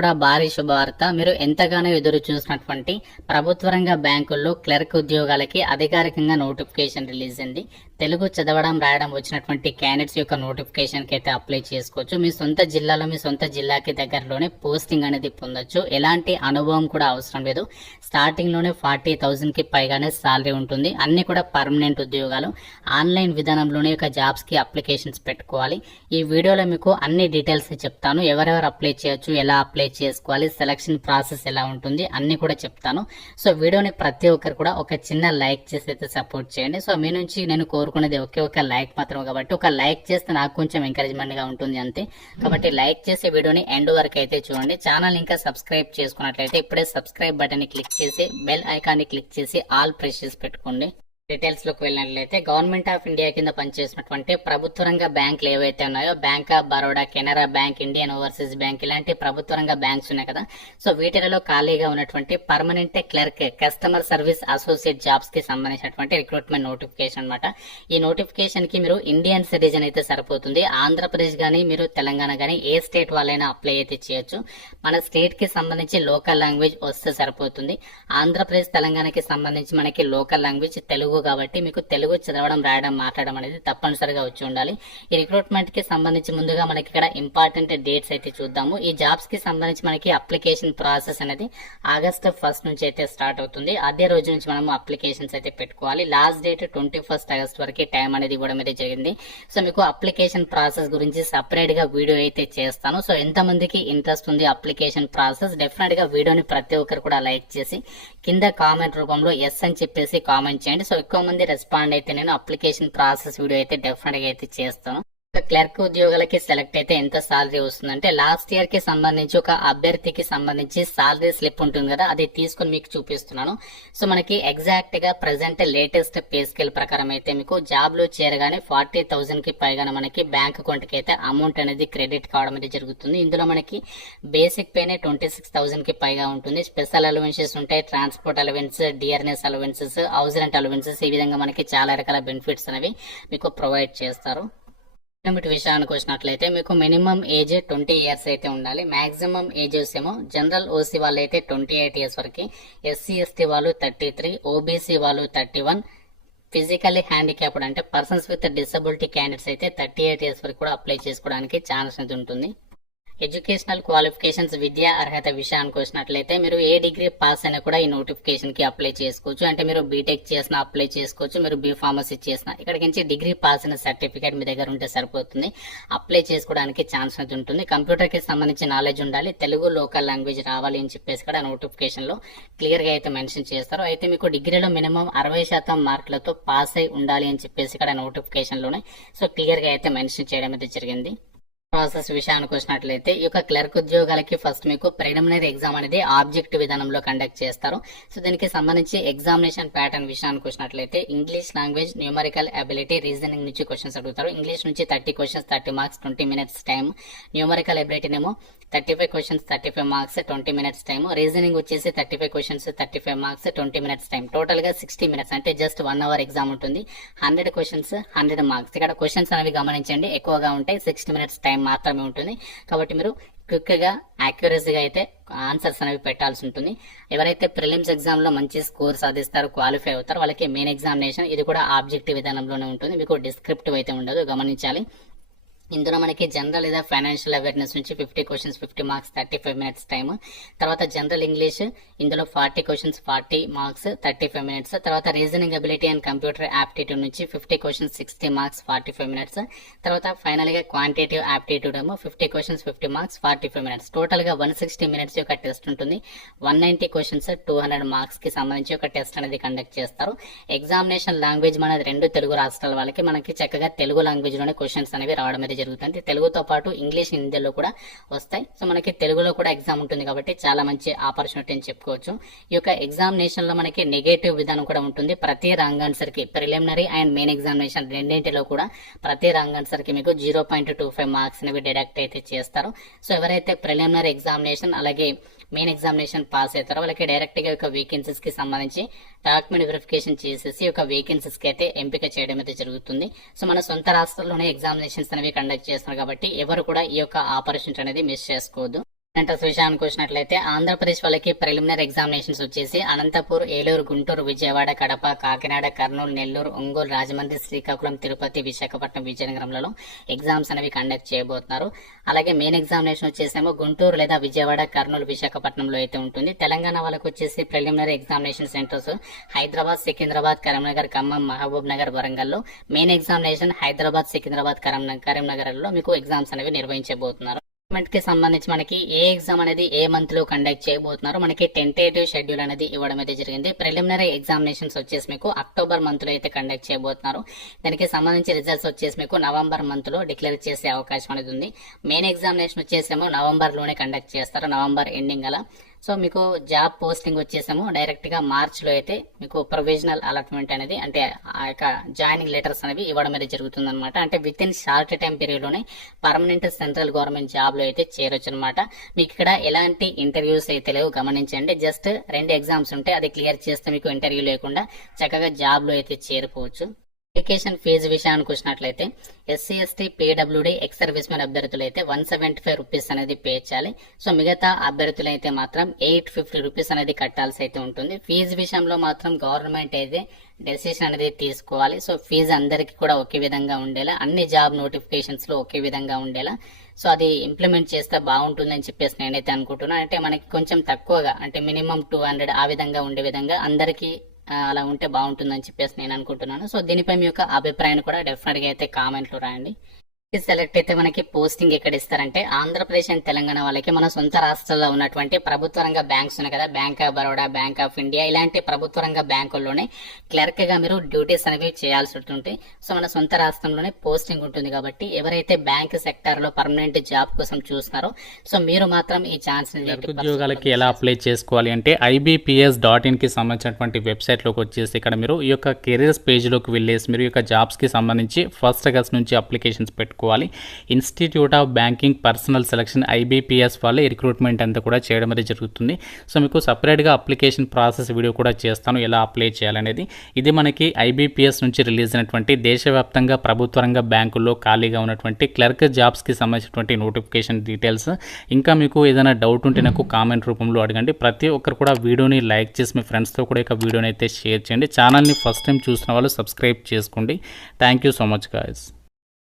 కూడా భారీ శుభవార్త. మీరు ఎంతగానో ఎదురు చూసినటువంటి ప్రభుత్వ రంగ బ్యాంకుల్లో క్లర్క్ ఉద్యోగాలకి అధికారికంగా నోటిఫికేషన్ రిలీజ్ అయింది. తెలుగు చదవడం రాయడం వచ్చినటువంటి క్యాండిడేట్స్ యొక్క నోటిఫికేషన్ కి అయితే అప్లై చేసుకోవచ్చు. మీ సొంత జిల్లాలో మీ సొంత జిల్లాకి దగ్గరలోనే పోస్టింగ్ అనేది పొందొచ్చు. ఎలాంటి అనుభవం కూడా అవసరం లేదు. స్టార్టింగ్ లోనే 40,000 కి పైగానే సాలరీ ఉంటుంది. అన్ని కూడా పర్మనెంట్ ఉద్యోగాలు. ఆన్లైన్ విధానంలోనే ఒక జాబ్స్ కి అప్లికేషన్స్ పెట్టుకోవాలి. ఈ వీడియోలో మీకు అన్ని డీటెయిల్స్ చెప్తాను. ఎవరెవరు అప్లై చేయొచ్చు, ఎలా అప్లై చేసుకోవాలి, సెలక్షన్ ప్రాసెస్ ఎలా ఉంటుంది అన్ని కూడా చెప్తాను. సో వీడియోని ప్రతి ఒక్కరు కూడా ఒక చిన్న లైక్ చేసి అయితే సపోర్ట్ చేయండి. సో మీ నుంచి నేను కోరుకునేది ఒకే ఒక లైక్ మాత్రం, కాబట్టి ఒక లైక్ చేస్తే నాకు కొంచెం ఎంకరేజ్మెంట్ గా ఉంటుంది అంతే. కాబట్టి లైక్ చేసి వీడియోని ఎండ్ వరకు అయితే చూడండి. ఛానల్ ఇంకా సబ్స్క్రైబ్ చేసుకున్నట్లయితే ఇప్పుడే సబ్స్క్రైబ్ బటన్ ని క్లిక్ చేసి బెల్ ఐకాన్ ని క్లిక్ చేసి ఆల్ ప్రెస్ చేసి పెట్టుకోండి. డీటెయిల్స్ లోకి వెళ్ళినట్లయితే గవర్నమెంట్ ఆఫ్ ఇండియా కింద పనిచేసినటువంటి ప్రభుత్వ రంగ బ్యాంకులు ఏవైతే ఉన్నాయో, bank of Baroda, Canara bank, Indian overseas bank, ఇలాంటి ప్రభుత్వ రంగ బ్యాంక్స్ ఉన్నాయి కదా. సో వీటిలో ఖాళీగా ఉన్నటువంటి permanent clerk, customer service associate jobs కి సంబంధించినటువంటి రిక్రూట్మెంట్ నోటిఫికేషన్ అన్నమాట. ఈ నోటిఫికేషన్ కి మీరు ఇండియన్ సిటిజన్ అయితే సరిపోతుంది. ఆంధ్రప్రదేశ్ గానీ మీరు తెలంగాణ గానీ ఏ స్టేట్ వాళ్ళైనా అప్లై అయితే చేయొచ్చు. మన స్టేట్ కి సంబంధించి లోకల్ లాంగ్వేజ్ వస్తే సరిపోతుంది. ఆంధ్రప్రదేశ్ తెలంగాణకి సంబంధించి మనకి లోకల్ లాంగ్వేజ్ తెలుగు కాబట్టి మీకు తెలుగు చదవడం, రాయడం, మాట్లాడడం అనేది తప్పనిసరిగా వచ్చి ఉండాలి. ఈ రిక్రూట్మెంట్ కి సంబంధించి ముందుగా మనకి ఇక్కడ ఇంపార్టెంట్ డేట్స్ అయితే చూద్దాము. ఈ జాబ్స్ కి సంబంధించి మనకి అప్లికేషన్ ప్రాసెస్ అనేది ఆగస్టు 1 నుంచి అయితే స్టార్ట్ అవుతుంది. అదే రోజు నుంచి మనము అప్లికేషన్స్ అయితే పెట్టుకోవాలి. లాస్ట్ డేట్ 21 ఆగస్ట్ వరకు టైం అనేది ఇవ్వడం అయితే జరిగింది. సో మీకు అప్లికేషన్ ప్రాసెస్ గురించి సపరేట్ గా వీడియో అయితే చేస్తాను. సో ఎంతమందికి ఇంట్రెస్ట్ ఉంది అప్లికేషన్ ప్రాసెస్, డెఫినెట్ గా వీడియోని ప్రతి ఒక్కరు కూడా లైక్ చేసి కింద కామెంట్ రూపంలో ఎస్ అని చెప్పేసి కామెంట్ చేయండి. సో ఎక్కువ మంది రెస్పాండ్ అయితే నేను అప్లికేషన్ ప్రాసెస్ వీడియో అయితే డెఫినెట్ గా అయితే చేస్తాను. క్లర్క్ ఉద్యోగాలకి సెలెక్ట్ అయితే ఎంత సాలరీ వస్తుందంటే, లాస్ట్ ఇయర్ కి సంబంధించి ఒక అభ్యర్థికి సంబంధించి సాలరీ స్లిప్ ఉంటుంది కదా, అది తీసుకుని మీకు చూపిస్తున్నాను. సో మనకి ఎగ్జాక్ట్ గా ప్రెసెంట్ లేటెస్ట్ పే స్కేల్ ప్రకారం అయితే మీకు జాబ్ లో చేరగానే 40,000 కి పైగానే మనకి బ్యాంక్ అకౌంట్ కి అయితే అమౌంట్ అనేది క్రెడిట్ కావడం అనేది జరుగుతుంది. ఇందులో మనకి బేసిక్ పేనే 26,000 కి పైగా ఉంటుంది. స్పెషల్ అలవెన్సెస్ ఉంటాయి, transport allowance, DRS allowances, house rent allowances, ఈ విధంగా మనకి చాలా రకాల బెనిఫిట్స్ అనేవి మీకు ప్రొవైడ్ చేస్తారు. విషయానికి వచ్చినట్లయితే మీకు మినిమం ఏజ్ 20 ఇయర్స్ అయితే ఉండాలి. మాక్సిమం ఏజెస్ ఏమో జనరల్ ఓసీ వాళ్ళు అయితే 28 ఇయర్స్ వరకు, ఎస్సీ ఎస్టీ వాళ్ళు 33, ఓబీసీ వాళ్ళు 31, ఫిజికల్లీ హ్యాండిక్యాప్డ్ అంటే పర్సన్స్ విత్ డిసబిలిటీ క్యాండిడేట్స్ అయితే 38 ఇయర్స్ వరకు కూడా అప్లై చేసుకోవడానికి ఛాన్స్ అయితే ఉంటుంది. ఎడ్యుకేషనల్ క్వాలిఫికేషన్స్, విద్యా అర్హత విషయానికి వచ్చినట్లయితే మీరు ఏ డిగ్రీ పాస్ అయినా కూడా ఈ నోటిఫికేషన్ కి అప్లై చేసుకోవచ్చు. అంటే మీరు బీటెక్ చేసినా అప్లై చేసుకోవచ్చు, మీరు బీ ఫార్మసీ చేసినా ఇక్కడికి నుంచి డిగ్రీ పాస్ అయిన సర్టిఫికేట్ మీ దగ్గర ఉంటే సరిపోతుంది. అప్లై చేసుకోవడానికి ఛాన్స్ అయితే ఉంటుంది. కంప్యూటర్ కి సంబంధించి నాలెడ్జ్ ఉండాలి, తెలుగు లోకల్ లాంగ్వేజ్ రావాలి అని చెప్పేసి కూడా నోటిఫికేషన్ లో క్లియర్ గా అయితే మెన్షన్ చేస్తారు. అయితే మీకు డిగ్రీలో మినిమం 60% మార్కులతో పాస్ అయి ఉండాలి అని చెప్పేసి ఇక్కడ నోటిఫికేషన్ లోనే సో క్లియర్ గా అయితే మెన్షన్ చేయడం అయితే జరిగింది. ప్రాసెస్ విషయానికి వచ్చినట్లయితే ఈ యొక్క క్లర్క్ ఉద్యోగాలకి ఫస్ట్ మీకు ప్రిలిమినరీ ఎగ్జామ్ అనేది ఆబ్జెక్ట్ విధానంలో కండక్ట్ చేస్తారు. సో దీనికి సంబంధించి ఎగ్జామినేషన్ ప్యాటర్న్ విషయానికి వచ్చినట్లయితే English language, numerical ability, reasoning నుంచి క్వశ్చన్స్ అడుగుతారు. ఇంగ్లీష్ నుంచి 30 questions 30 marks 20 minutes time. Numerical అబిలిటీనేమో 35 questions 35 marks 20 minutes time. Reasoning వచ్చేసి 35 questions 35 marks 20 minutes time. Total గా 60 మినిట్స్ అంటే జస్ట్ 1 అవర్ ఎగ్జామ్ ఉంటుంది. 100 క్వశ్చన్స్ 100 మార్క్స్. ఇక్కడ క్వశ్చన్స్ అనేవి గమనించండి, ఎక్కువగా ఉంటాయి. 60 మినిట్స్ టైం మాత్రమే ఉంటుంది. కాబట్టి మీరు క్విక్ గా యాక్యురసీగా అయితే ఆన్సర్స్ అనేవి పెట్టాల్సి ఉంటుంది. ఎవరైతే ప్రిలిమ్స్ ఎగ్జామ్ లో మంచి స్కోర్ సాధిస్తారో, క్వాలిఫై అవుతారో వాళ్ళకి మెయిన్ ఎగ్జామినేషన్ ఇది కూడా ఆబ్జెక్టివ్ విధానంలోనే ఉంటుంది. మీకు డిస్క్రిప్టివ్ అయితే ఉండదు, గమనించాలి. ఇందులో మనకి జనరల్ లేదా ఫైనాన్షియల్ అవేర్నెస్ నుంచి 50 క్వశ్చన్స్ 50 మార్క్స్ 35 మినిట్స్ టైం. తర్వాత జనరల్ ఇంగ్లీష్, ఇందులో 40 క్వశ్చన్స్ 40 మార్క్స్ 35 మినిట్స్. తర్వాత reasoning ability and computer aptitude నుంచి 50 క్వశ్చన్స్ 60 మార్క్స్ 45 మినిట్స్. తర్వాత ఫైనల్ గా క్వాంటిటేటివ్ యాప్టిట్యూడ్ ఏమో 50 క్వశ్చన్స్ 50 మార్క్స్ 45 మినిట్స్. టోటల్ గా 160 మినిట్స్ యొక్క టెస్ట్ ఉంటుంది. 190 క్వశ్చన్స్ 200 మార్క్స్ కి సంబంధించి ఒక టెస్ట్ అనేది కండక్ట్ చేస్తారు. ఎగ్జామినేషన్ లాంగ్వేజ్ మనది 2 తెలుగు రాష్ట్రాల వాళ్ళకి మనకి చక్కగా తెలుగు లాంగ్వేజ్ లోనే క్వశ్చన్స్ అనేవి రావడం అనేది జరుగుతుంది. తెలుగుతో పాటు ఇంగ్లీష్, హిందీలో కూడా వస్తాయి. సో మనకి తెలుగులో కూడా ఎగ్జామ్ ఉంటుంది కాబట్టి చాలా మంచి ఆపర్చునిటీ అని చెప్పుకోవచ్చు. ఈ యొక్క ఎగ్జామినేషన్ లో మనకి నెగటివ్ విధానం కూడా ఉంటుంది. ప్రతి రాంగ్ ఆన్సర్ కి ప్రిలిమినరీ అండ్ మెయిన్ ఎగ్జామినేషన్ రెండింటిలో కూడా ప్రతి రాంగ్ ఆన్సర్ కి మీకు 0.25 మార్క్స్ అనేవి డిడక్ట్ అయితే చేస్తారు. సో ఎవరైతే ప్రిలిమినరీ ఎగ్జామినేషన్ అలాగే మెయిన్ ఎగ్జామినేషన్ పాస్ అవుతారో వాళ్ళకి డైరెక్ట్ గా ఒక వేకెన్సీస్ కి సంబంధించి డాక్యుమెంట్ వెరిఫికేషన్ చేసేసి ఒక వేకెన్సీస్ కి అయితే ఎంపిక చేయడం అయితే జరుగుతుంది. సో మన సొంత రాష్ట్రంలోనే ఎగ్జామినేషన్స్ అనేవి కండక్ట్ చేస్తున్నారు కాబట్టి ఎవరు కూడా ఈ యొక్క ఆపర్చునిటీ అనేది మిస్ చేసుకోవద్దు. సెంటర్స్ విషయానికి వచ్చినట్లయితే ఆంధ్రప్రదేశ్ వాళ్ళకి ప్రిలిమినరీ ఎగ్జామినేషన్స్ వచ్చేసి అనంతపూర్, ఏలూరు, గుంటూరు, విజయవాడ, కడప, కాకినాడ, కర్నూలు, నెల్లూరు, ఒంగోలు, రాజమండ్రి, శ్రీకాకుళం, తిరుపతి, విశాఖపట్నం, విజయనగరంలలో ఎగ్జామ్స్ అనేవి కండక్ట్ చేయబోతున్నారు. అలాగే మెయిన్ ఎగ్జామినేషన్ వచ్చేసేమో గుంటూరు లేదా విజయవాడ, కర్నూలు, విశాఖపట్నంలో అయితే ఉంటుంది. తెలంగాణ వాళ్ళకి వచ్చేసి preliminary examination centres Hyderabad, Secunderabad, Karimnagar, Khammam, Mahabubnagar, వరంగల్లో. మెయిన్ ఎగ్జామినేషన్ హైదరాబాద్, సికింద్రాబాద్, కరీంనగర్లో మీకు ఎగ్జామ్స్ అనేవి నిర్వహించబోతున్నారు. కి సంబంధించి మనకి ఏ ఎగ్జామ్ అనేది ఏ మంత్ లో కండక్ట్ చేయబోతున్నారో మనకి టెంటేటివ్ షెడ్యూల్ అనేది ఇవ్వడం అయితే జరిగింది. ప్రిలిమినరీ ఎగ్జామినేషన్స్ వచ్చేసి మీకు అక్టోబర్ మంత్ లో అయితే కండక్ట్ చేయబోతున్నారు. దానికి సంబంధించి రిజల్ట్స్ వచ్చేసి మీకు నవంబర్ మంత్ లో డిక్లేర్ చేసే అవకాశం అనేది ఉంది. మెయిన్ ఎగ్జామినేషన్ వచ్చేసేమో నవంబర్ లోనే కండక్ట్ చేస్తారు, నవంబర్ ఎండింగ్ అలా. సో మీకు జాబ్ పోస్టింగ్ వచ్చేసాము డైరెక్ట్ గా మార్చ్ లో అయితే మీకు ప్రొవిజనల్ అలాట్మెంట్ అనేది అంటే ఆ యొక్క జాయినింగ్ లెటర్స్ అనేవి ఇవ్వడం అనేది జరుగుతుంది అనమాట. అంటే with in short time period లోనే పర్మనెంట్ సెంట్రల్ గవర్నమెంట్ జాబ్ లో అయితే చేరొచ్చు అనమాట. మీకు ఇక్కడ ఎలాంటి ఇంటర్వ్యూస్ అయితే లేవు, గమనించండి. జస్ట్ 2 ఎగ్జామ్స్ ఉంటాయి, అది క్లియర్ చేస్తే మీకు ఇంటర్వ్యూ లేకుండా చక్కగా జాబ్ లో అయితే చేరిపోవచ్చు. అప్లికేషన్ ఫీజు విషయానికి వచ్చినట్లయితే SC, ST, PWD, ex service men అభ్యర్థులు అయితే 175 రూపీస్ అనేది పే చేయాలి. సో మిగతా అభ్యర్థులు అయితే మాత్రం 850 రూపీస్ అనేది కట్టాల్సి అయితే ఉంటుంది. ఫీజు విషయంలో మాత్రం గవర్నమెంట్ అయితే డెసిషన్ అనేది తీసుకోవాలి. సో ఫీజు అందరికీ కూడా ఒకే విధంగా ఉండేలా, అన్ని జాబ్ నోటిఫికేషన్స్ లో ఒకే విధంగా ఉండేలా సో అది ఇంప్లిమెంట్ చేస్తే బాగుంటుందని చెప్పేసి నేనైతే అనుకుంటున్నాను. అంటే మనకి కొంచెం తక్కువగా అంటే మినిమం 200 ఆ విధంగా ఉండే విధంగా అందరికీ అలా ఉంటే బాగుంటుందని చెప్పేసి నేను అనుకుంటున్నాను. సో దీనిపై మీ యొక్క అభిప్రాయాన్ని కూడా డెఫినెట్ గా అయితే కామెంట్లు రాయండి. సెలెక్ట్ అయితే మనకి పోస్టింగ్ ఎక్కడ ఇస్తారంటే ఆంధ్రప్రదేశ్ అండ్ తెలంగాణ వాళ్ళకి మన సొంత రాష్ట్రాల్లో ఉన్నటువంటి ప్రభుత్వ రంగ బ్యాంక్స్ ఉన్నాయి కదా, bank of Baroda, bank of India, ఇలాంటి ప్రభుత్వ రంగ బ్యాంకుల్లోనే క్లర్క్ గా మీరు డ్యూటీస్ అనేవి చేయాల్సి ఉంటుంది. సో మన సొంత రాష్ట్రంలోనే పోస్టింగ్ ఉంటుంది కాబట్టి ఎవరైతే బ్యాంక్ సెక్టార్ లో పర్మనెంట్ జాబ్ కోసం చూస్తున్నారో సో మీరు మాత్రం ఈ ఛాన్స్ ఉద్యోగాలకి ఎలా అప్లై చేసుకోవాలి అంటే IBPS.in కి సంబంధించినటువంటి వెబ్సైట్ లోకి వచ్చేసి ఇక్కడ మీరు ఈ యొక్క కెరీర్స్ పేజ్ లోకి వెళ్ళేసి మీరు ఈ యొక్క జాబ్స్ కి సంబంధించి 1 ఆగస్ట్ నుంచి అప్లికేషన్స్ పెట్టుకోవాలి. Institute of banking personal selection IBPS వాళ్ళే రిక్రూట్మెంట్ అంతా కూడా చేయడం అనేది జరుగుతుంది. సో మీకు సపరేట్గా అప్లికేషన్ ప్రాసెస్ వీడియో కూడా చేస్తాను, ఎలా అప్లై చేయాలనేది. ఇది మనకి IBPS నుంచి రిలీజ్ అయినటువంటి దేశవ్యాప్తంగా ప్రభుత్వ రంగ బ్యాంకుల్లో ఖాళీగా ఉన్నటువంటి క్లర్క్ జాబ్స్కి సంబంధించినటువంటి నోటిఫికేషన్ డీటెయిల్స్. ఇంకా మీకు ఏదైనా డౌట్ ఉంటే నాకు కామెంట్ రూపంలో అడగండి. ప్రతి ఒక్కరు కూడా వీడియోని లైక్ చేసి మీ ఫ్రెండ్స్తో కూడా ఇక వీడియోని అయితే షేర్ చేయండి. ఛానల్ని ఫస్ట్ టైం చూసిన వాళ్ళు సబ్స్క్రైబ్ చేసుకోండి. Thank you so much guys.